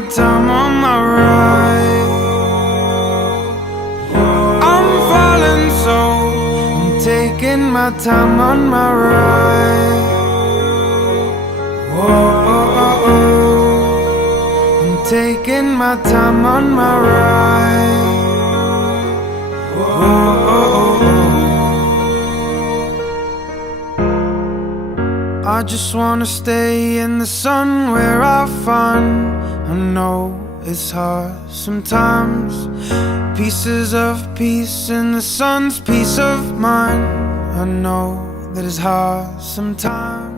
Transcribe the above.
my time on my ride. I'm falling so I'm taking my time on my ride. Whoa, I'm taking my time on my ride. I just wanna stay in the sun where I find. I know it's hard sometimes. Pieces of peace in the sun's peace of mind. I know that it's hard sometimes.